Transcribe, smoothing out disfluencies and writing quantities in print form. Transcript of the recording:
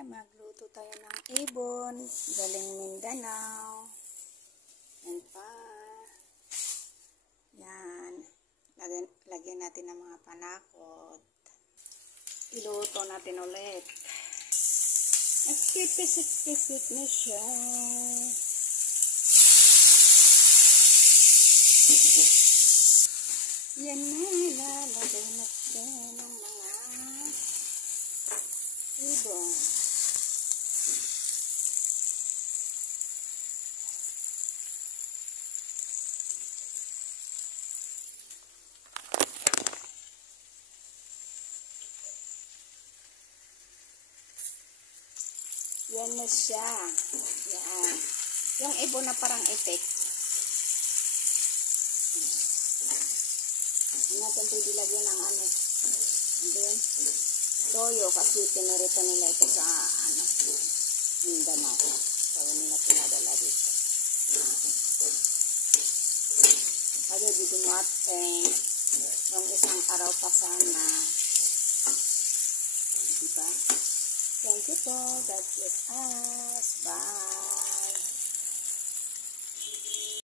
magluto tayo ng ibon, galing Mindanao. Yan pa. Yan. Lagyan natin ng mga panakot. Iluto natin ulit. Nagpipisik-pisik na siya. Yan na, ilalagay natin ng mga ibon. Yan na siya. Yan. Yung ibon na parang itik. Hindi natin pwede lagyan ng ano. Ano yun? Toyo kasi pinurito nila ito sa ano. Mindanao. Kaya nila pinadala dito. Kaya di dumating. Yung isang araw pa sana. Diba? Thank you po. God bless us. Bye.